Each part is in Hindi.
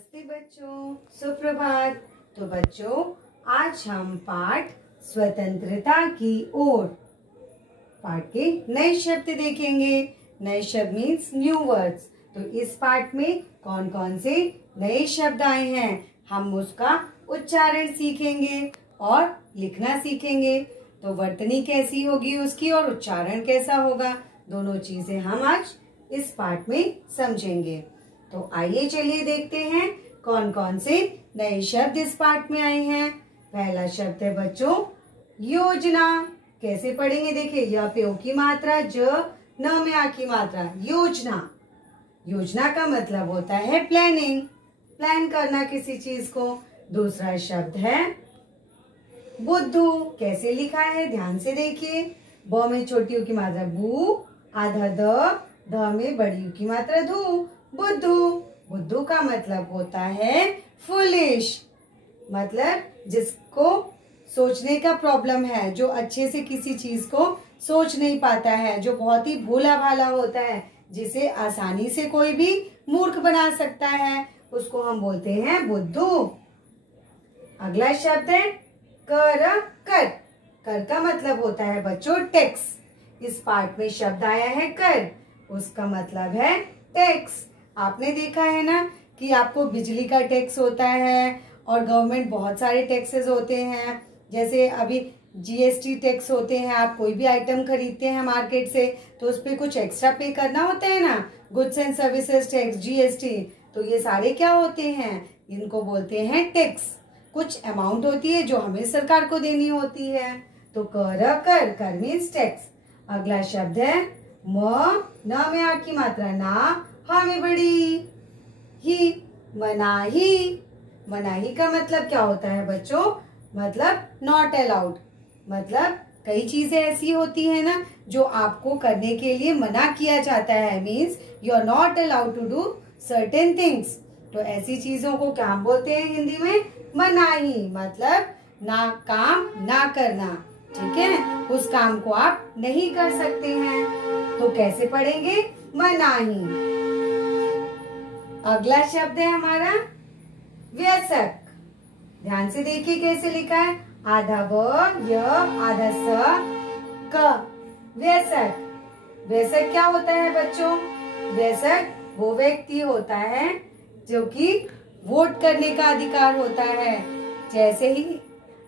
नमस्ते बच्चों, सुप्रभात। तो बच्चों, आज हम पाठ स्वतंत्रता की ओर पाठ के नए शब्द देखेंगे। नए शब्द मीन्स न्यू वर्ड्स। तो इस पाठ में कौन कौन से नए शब्द आए हैं, हम उसका उच्चारण सीखेंगे और लिखना सीखेंगे। तो वर्तनी कैसी होगी उसकी और उच्चारण कैसा होगा, दोनों चीजें हम आज इस पाठ में समझेंगे। तो आइए चलिए देखते हैं कौन कौन से नए शब्द इस पाठ में आए हैं। पहला शब्द है बच्चों योजना। कैसे पढ़ेंगे, देखिए य पे ओ की मात्रा, ज न में आ की मात्रा, योजना। योजना का मतलब होता है प्लानिंग, प्लान करना किसी चीज को। दूसरा शब्द है बुद्धू। कैसे लिखा है ध्यान से देखिए, ब में छोटी ऊ की मात्रा बू, आधा द में बड़ी ऊ की मात्रा धू, बुद्धू। बुद्धू का मतलब होता है फुलिश, मतलब जिसको सोचने का प्रॉब्लम है, जो अच्छे से किसी चीज को सोच नहीं पाता है, जो बहुत ही भोला भाला होता है, जिसे आसानी से कोई भी मूर्ख बना सकता है, उसको हम बोलते हैं बुद्धू। अगला शब्द है कर। कर का मतलब होता है बच्चों टैक्स। इस पाठ में शब्द आया है कर, उसका मतलब है टैक्स। आपने देखा है ना कि आपको बिजली का टैक्स होता है और गवर्नमेंट बहुत सारे टैक्सेस होते हैं। जैसे अभी जीएसटी टैक्स होते हैं, आप कोई भी आइटम खरीदते हैं मार्केट से तो उस पर कुछ एक्स्ट्रा पे करना होता है ना, goods and services tax, GST. तो ये सारे क्या होते हैं, इनको बोलते हैं टैक्स। कुछ अमाउंट होती है जो हमें सरकार को देनी होती है। तो कर मीन्स टैक्स। अगला शब्द है न में आ की मात्रा, ना हा में बड़ी ही, मनाही। मनाही का मतलब क्या होता है बच्चों, मतलब नॉट अलाउड। मतलब कई चीजें ऐसी होती है ना जो आपको करने के लिए मना किया जाता है, means you are not allowed to do certain things. तो ऐसी चीजों को क्या बोलते हैं हिंदी में, मनाही। मतलब ना काम ना करना, ठीक है, उस काम को आप नहीं कर सकते हैं। तो कैसे पढ़ेंगे, मनाही। अगला शब्द है हमारा व्यसक। ध्यान से देखिए कैसे लिखा है, आधा व य आधा स क, व्यसक। व्यसक क्या होता है बच्चों, व्यसक वो व्यक्ति होता है जो कि वोट करने का अधिकार होता है। जैसे ही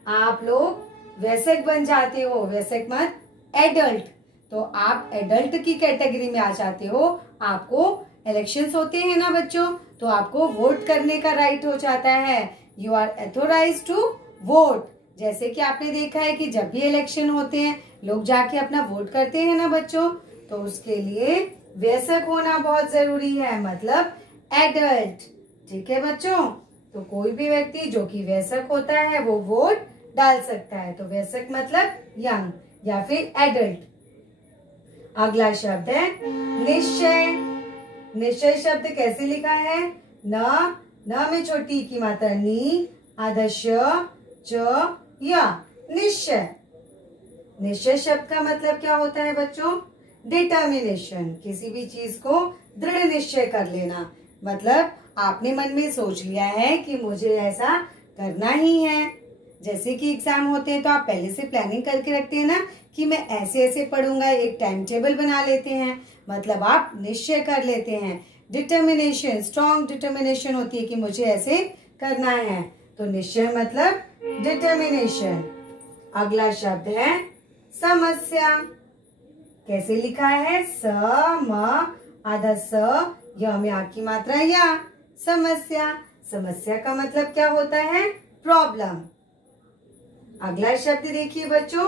आप लोग व्यसक बन जाते हो, व्यसक मत एडल्ट, तो आप एडल्ट की कैटेगरी में आ जाते हो। आपको इलेक्शंस होते हैं ना बच्चों, तो आपको वोट करने का राइट हो जाता है। You are authorised to vote. जैसे कि आपने देखा है कि जब भी इलेक्शन होते हैं लोग जाके अपना वोट करते हैं ना बच्चों, तो उसके लिए वयस्क होना बहुत जरूरी है, मतलब एडल्ट। ठीक है बच्चों, तो कोई भी व्यक्ति जो कि वयस्क होता है वो वोट डाल सकता है। तो वयस्क मतलब यंग या फिर एडल्ट। अगला शब्द है निश्चय। निश्चय शब्द कैसे लिखा है, न में छोटी की मात्रा नी, आधा श च या, निश्चय। निश्चय शब्द का मतलब क्या होता है बच्चों, डिटर्मिनेशन, किसी भी चीज को दृढ़ निश्चय कर लेना। मतलब आपने मन में सोच लिया है कि मुझे ऐसा करना ही है। जैसे कि एग्जाम होते हैं तो आप पहले से प्लानिंग करके रखते हैं ना कि मैं ऐसे ऐसे पढ़ूंगा, एक टाइम टेबल बना लेते हैं, मतलब आप निश्चय कर लेते हैं। डिटर्मिनेशन, स्ट्रॉन्ग डिटर्मिनेशन होती है कि मुझे ऐसे करना है। तो निश्चय मतलब डिटर्मिनेशन। अगला शब्द है समस्या। कैसे लिखा है, स म आधा स य में आ की मात्रा या, समस्या। समस्या का मतलब क्या होता है, प्रॉब्लम। अगला शब्द देखिए बच्चों,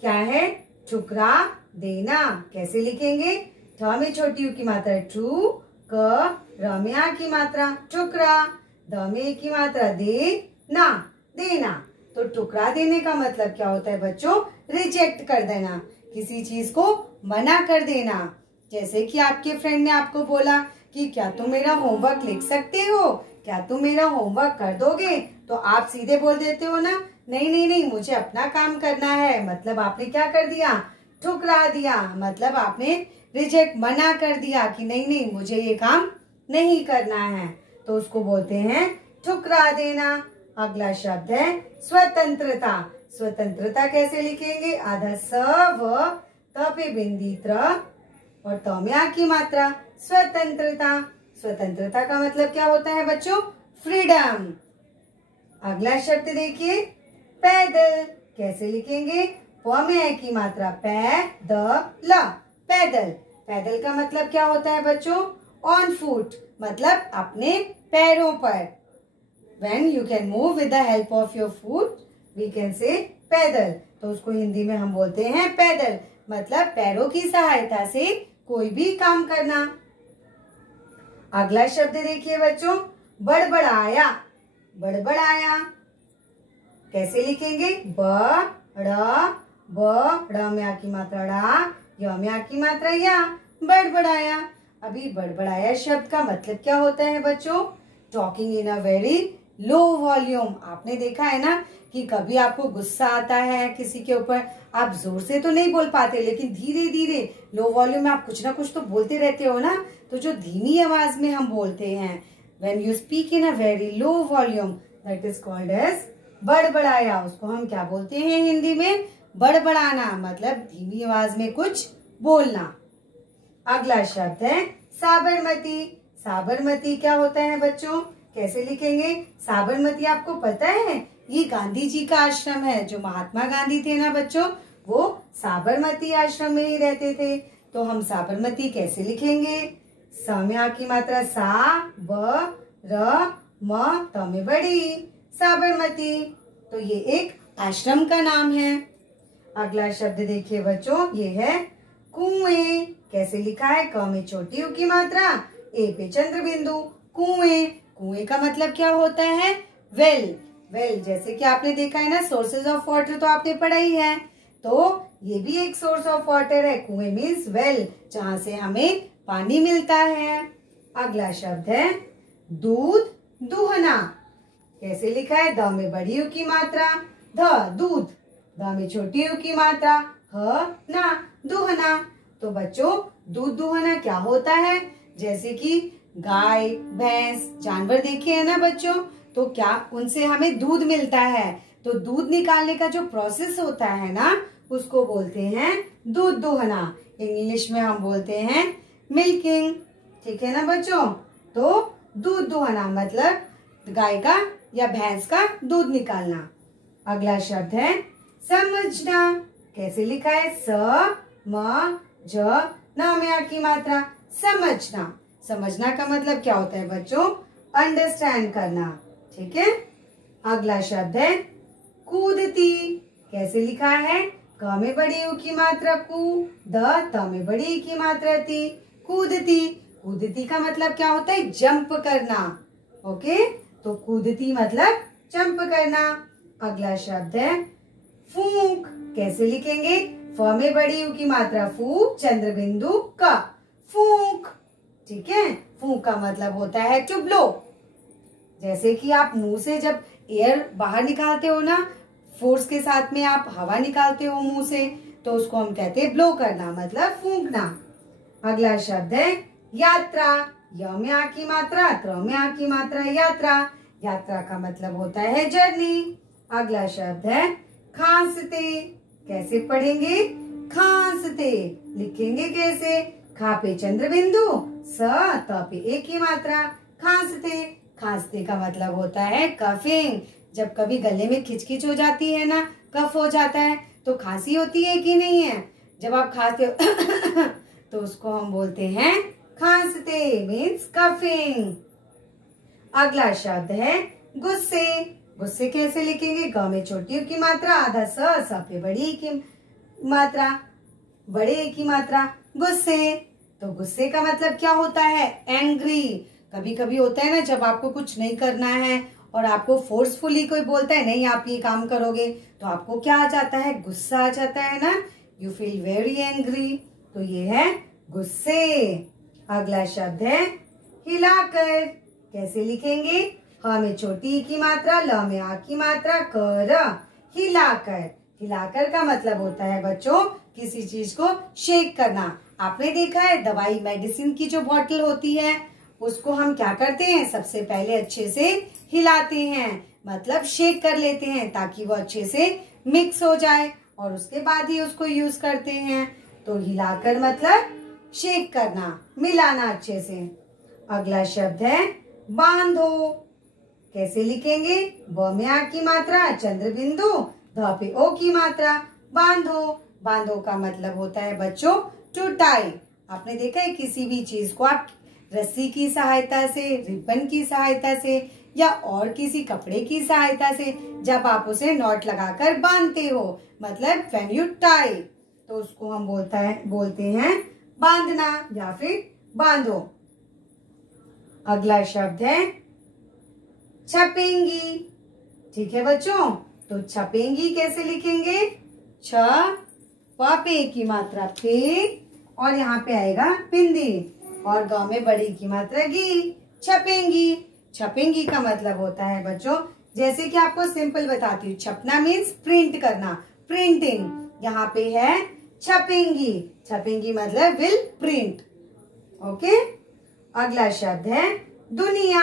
क्या है, ठुकरा देना। कैसे लिखेंगे, ठ में छोटी ऊ की मात्रा ट्रू, क र में आ की मात्रा ठुकरा, द में ए की मात्रा दे ना, देना। तो ठुकरा देने का मतलब क्या होता है बच्चों, रिजेक्ट कर देना, किसी चीज को मना कर देना। जैसे कि आपके फ्रेंड ने आपको बोला कि क्या तुम मेरा होमवर्क लिख सकते हो, क्या तुम मेरा होमवर्क कर दोगे, तो आप सीधे बोल देते हो ना, नहीं नहीं नहीं मुझे अपना काम करना है। मतलब आपने क्या कर दिया, ठुकरा दिया, मतलब आपने रिजेक्ट, मना कर दिया कि नहीं नहीं मुझे ये काम नहीं करना है। तो उसको बोलते हैं ठुकरा देना। अगला शब्द है स्वतंत्रता। स्वतंत्रता कैसे लिखेंगे? आधा स व त पे बिंदी त्र और त में आ की मात्रा। स्वतंत्रता। स्वतंत्रता का मतलब क्या होता है बच्चों? फ्रीडम। अगला शब्द देखिए पैदल। कैसे लिखेंगे? प में ए की मात्रा पैदल। पैदल। पैदल का मतलब क्या होता है बच्चों? ऑन फुट, मतलब अपने पैरों पर। When you can move with the help of your foot, we can say पैदल। तो उसको हिंदी में हम बोलते हैं पैदल, मतलब पैरों की सहायता से कोई भी काम करना। अगला शब्द देखिए बच्चों बड़बड़ाया। बड़बड़ाया कैसे लिखेंगे? ड़ में आ की मात्रा डा, य में आ की मात्रा या। बड़बड़ाया। अभी बड़बड़ाया शब्द का मतलब क्या होता है बच्चों? Talking in a very low volume. आपने देखा है ना कि कभी आपको गुस्सा आता है किसी के ऊपर, आप जोर से तो नहीं बोल पाते, लेकिन धीरे धीरे लो वॉल्यूम में आप कुछ ना कुछ तो बोलते रहते हो ना। तो जो धीमी आवाज में हम बोलते हैं, when you speak in a very low volume, that is called as बड़बड़ाया। उसको हम क्या बोलते हैं हिंदी में? बड़बड़ाना, मतलब धीमी आवाज में कुछ बोलना। अगला शब्द है साबरमती। साबरमती क्या होता है बच्चों? कैसे लिखेंगे? साबरमती आपको पता है ये गांधी जी का आश्रम है। जो महात्मा गांधी थे ना बच्चों, वो साबरमती आश्रम में ही रहते थे। तो हम साबरमती कैसे लिखेंगे? स में आ की मात्रा सा, ब र म त में बड़ी, साबरमती। तो ये एक आश्रम का नाम है। अगला शब्द देखिए बच्चों, ये है कुएं। कैसे लिखा है? क में छोटी ऊ की मात्रा, ए पे चंद्र बिंदु। कुएं। कुएं का मतलब क्या होता है? वेल। वेल जैसे कि आपने देखा है ना, सोर्सेज ऑफ वाटर तो आपने पढ़ा ही है, तो ये भी एक सोर्स ऑफ वाटर है। कुएं मीन्स वेल, जहां से हमें पानी मिलता है। अगला शब्द है दूध दुहना। कैसे लिखा है? द में बड़ी ऊ की मात्रा ध, दूध। द में छोटी ऊ की मात्रा ह ना, दुहना। तो बच्चों दूध दुहना क्या होता है? जैसे कि गाय भैंस जानवर देखे है ना बच्चों, तो क्या उनसे हमें दूध मिलता है। तो दूध निकालने का जो प्रोसेस होता है ना, उसको बोलते हैं दूध दुहना। इंग्लिश में हम बोलते हैं मिल्किंग। ठीक है ना बच्चों? तो दूध दुहना मतलब गाय का या भैंस का दूध निकालना। अगला शब्द है समझना। कैसे लिखा है? स म ज न में आ की मात्रा, समझना। समझना का मतलब क्या होता है बच्चों? अंडरस्टैंड करना। ठीक है। अगला शब्द है कूदती। कैसे लिखा है? क में बड़ी ऊ की मात्रा कू, द त में बड़ी ई की मात्रा ती, कूदती। कूदती का मतलब क्या होता है? जंप करना। ओके, तो कूदती मतलब जंप करना। अगला शब्द है फूंक। कैसे लिखेंगे? फ में बड़ी ऊ की मात्रा फू, चंद्र बिंदु क, फूंक। ठीक है। फूंक का मतलब होता है टू ब्लो। जैसे कि आप मुंह से जब एयर बाहर निकालते हो ना, फोर्स के साथ में आप हवा निकालते हो मुंह से, तो उसको हम कहते हैं ब्लो करना, मतलब फूंकना। अगला शब्द है यात्रा। य में आ की मात्रा, त्र में आ की मात्रा, यात्रा। यात्रा का मतलब होता है जर्नी। अगला शब्द है खांसते। कैसे पढ़ेंगे? खांसते। लिखेंगे कैसे? खा पे चंद्र बिंदु, स त पे एक की मात्रा, खांसते। खांसते का मतलब होता है कफिंग। जब कभी गले में खिचखिच हो जाती है ना, कफ हो जाता है, तो खांसी होती है कि नहीं है? जब आप खांसते हो तो उसको हम बोलते हैं खांसते, मीन्स कफिंग। अगला शब्द है गुस्से। गुस्से कैसे लिखेंगे? ग में छोटी ऊ की मात्रा, आधा स पे बड़ी ई की मात्रा, बड़े ई की मात्रा, गुस्से। तो गुस्से का मतलब क्या होता है? एंग्री। कभी कभी होता है ना, जब आपको कुछ नहीं करना है और आपको फोर्सफुली कोई बोलता है नहीं आप ये काम करोगे, तो आपको क्या आ जाता है? गुस्सा आ जाता है ना, यू फील वेरी एंग्री। तो ये है गुस्से। अगला शब्द है हिलाकर। कैसे लिखेंगे? ह में छोटी ई की मात्रा, ल में आ की मात्रा, कर, हिलाकर। हिलाकर का मतलब होता है बच्चों किसी चीज को शेक करना। आपने देखा है दवाई मेडिसिन की जो बॉटल होती है, उसको हम क्या करते हैं, सबसे पहले अच्छे से हिलाते हैं, मतलब शेक कर लेते हैं ताकि वो अच्छे से मिक्स हो जाए और उसके बाद ही उसको यूज करते हैं। तो हिलाकर मतलब शेक करना, मिलाना अच्छे से। अगला शब्द है बांधो। कैसे लिखेंगे, ब में आ की मात्रा, चंद्र बिंदु, ध पे ओ की मात्रा, बांधो। बांधो का मतलब होता है बच्चों टू टाई। आपने देखा है किसी भी चीज को आप रस्सी की सहायता से, रिबन की सहायता से या और किसी कपड़े की सहायता से जब आप उसे नॉट लगाकर बांधते हो, मतलब व्हेन यू टाई, तो उसको हम बोलते हैं बांधना या फिर बांधो। अगला शब्द है छपेंगी। ठीक है बच्चों, तो छपेंगी कैसे लिखेंगे, छ प पे की मात्रा पे और यहाँ पे आएगा बिंदी और ग में बड़ी की मात्रा गी, छपेंगी। छपेंगी का मतलब होता है बच्चों, जैसे कि आपको सिंपल बताती हूँ, छपना मीन्स प्रिंट करना, प्रिंटिंग। यहाँ पे है छपेंगी, छपेंगी मतलब विल प्रिंट। ओके। अगला शब्द है दुनिया।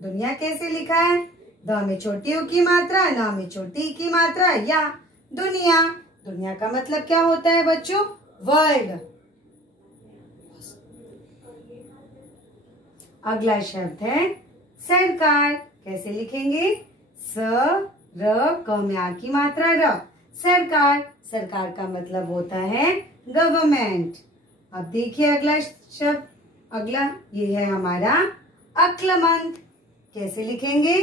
दुनिया कैसे लिखा है, द में छोटी उ की मात्रा, न में छोटी की मात्रा, या दुनिया। दुनिया का मतलब क्या होता है बच्चों, वर्ल्ड। अगला शब्द है सरकार। कैसे लिखेंगे, स र क में आ की मात्रा र, सरकार। सरकार का मतलब होता है गवर्नमेंट। अब देखिए अगला शब्द, अगला ये है हमारा अक्लमंद। कैसे लिखेंगे,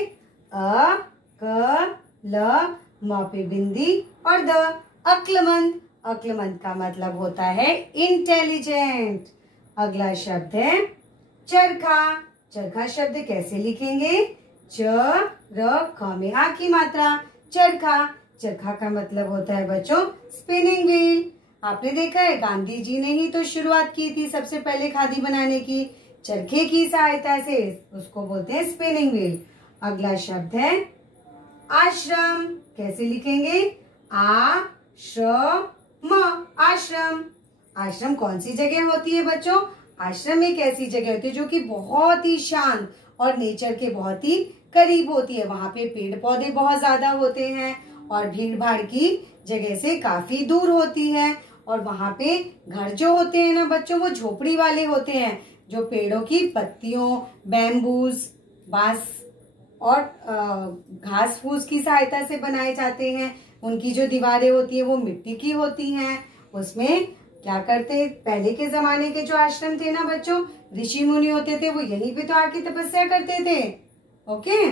अ क ल म पे बिंदी और द, अक्लमंद। अक्लमंद का मतलब होता है इंटेलिजेंट। अगला शब्द है चरखा। चरखा शब्द कैसे लिखेंगे, च र ख में आ की मात्रा, चरखा। चरखा का मतलब होता है बच्चों स्पिनिंग व्हील। आपने देखा है गांधी जी ने ही तो शुरुआत की थी सबसे पहले खादी बनाने की, चरखे की सहायता से, उसको बोलते हैं स्पिनिंग व्हील। अगला शब्द है आश्रम। कैसे लिखेंगे, आ श्र म, आश्रम। आश्रम कौन सी जगह होती है बच्चों, आश्रम एक ऐसी जगह होती है जो कि बहुत ही शांत और नेचर के बहुत ही करीब होती है। वहां पे पेड़ पौधे बहुत ज्यादा होते हैं और भीड़ भाड़ की जगह से काफी दूर होती है। और वहां पे घर जो होते हैं ना बच्चों, वो झोपड़ी वाले होते हैं जो पेड़ों की पत्तियों, बैम्बूज, बांस और घास फूस की सहायता से बनाए जाते हैं। उनकी जो दीवारें होती है वो मिट्टी की होती हैं। उसमें क्या करते, पहले के जमाने के जो आश्रम थे ना बच्चों, ऋषि मुनि होते थे, वो यहीं पे तो आके तपस्या करते थे। ओके।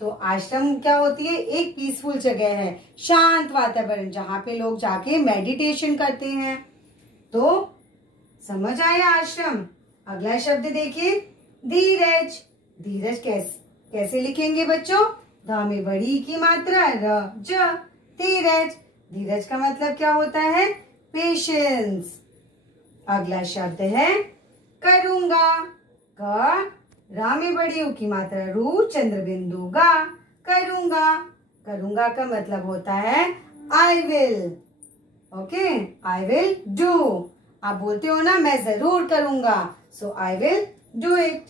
तो आश्रम क्या होती है, एक पीसफुल जगह है, शांत वातावरण, जहाँ पे लोग जाके मेडिटेशन करते हैं। तो समझ आया आश्रम। अगला शब्द देखिए धीरज। धीरज कैसे लिखेंगे बच्चों, ध में बड़ी की मात्रा, र ज, धीरज। धीरज का मतलब क्या होता है, पेशेंस। अगला शब्द है करूंगा। क रा में बड़ी उ की मात्रा, रू, चंद्र बिंदु, गा, करूंगा। करूंगा का मतलब होता है I will. Okay, I will do. आप बोलते हो ना मैं जरूर करूंगा, सो आई विल डू इट।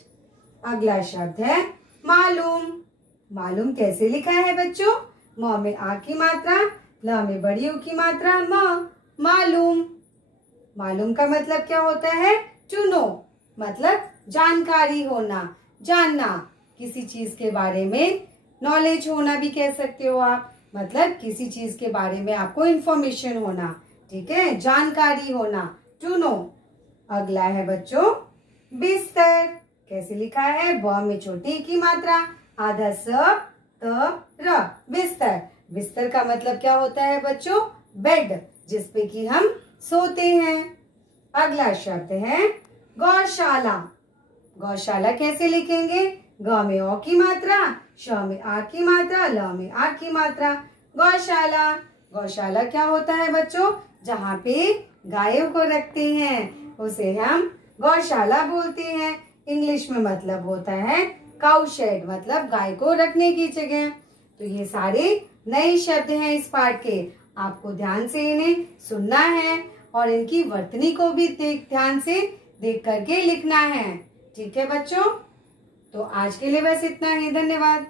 अगला शब्द है मालूम। मालूम कैसे लिखा है बच्चों, म में आ की मात्रा, ल में बड़ी उ की मात्रा, म, मालूम। मालूम का मतलब क्या होता है, टू नो, मतलब जानकारी होना, जानना, किसी चीज के बारे में नॉलेज होना भी कह सकते हो आप, मतलब किसी चीज के बारे में आपको इंफॉर्मेशन होना। ठीक है, जानकारी होना, टू नो। अगला है बच्चों बिस्तर। कैसे लिखा है, ब में छोटी की मात्रा, आधा स त र, बिस्तर। बिस्तर का मतलब क्या होता है बच्चों, बेड, जिसपे कि हम सोते हैं। अगला शब्द है गौशाला। गौशाला कैसे लिखेंगे, ग में ओ की मात्रा, श में आ की मात्रा, ल में आ की मात्रा, गौशाला। गौशाला क्या होता है बच्चों, जहाँ पे गायों को रखते हैं उसे हम गौशाला बोलते हैं। इंग्लिश में मतलब होता है काउ शेड, मतलब गाय को रखने की जगह। तो ये सारे नए शब्द हैं इस पाठ के, आपको ध्यान से इन्हें सुनना है और इनकी वर्तनी को भी ध्यान से देख करके लिखना है। ठीक है बच्चों। तो आज के लिए बस इतना ही। धन्यवाद।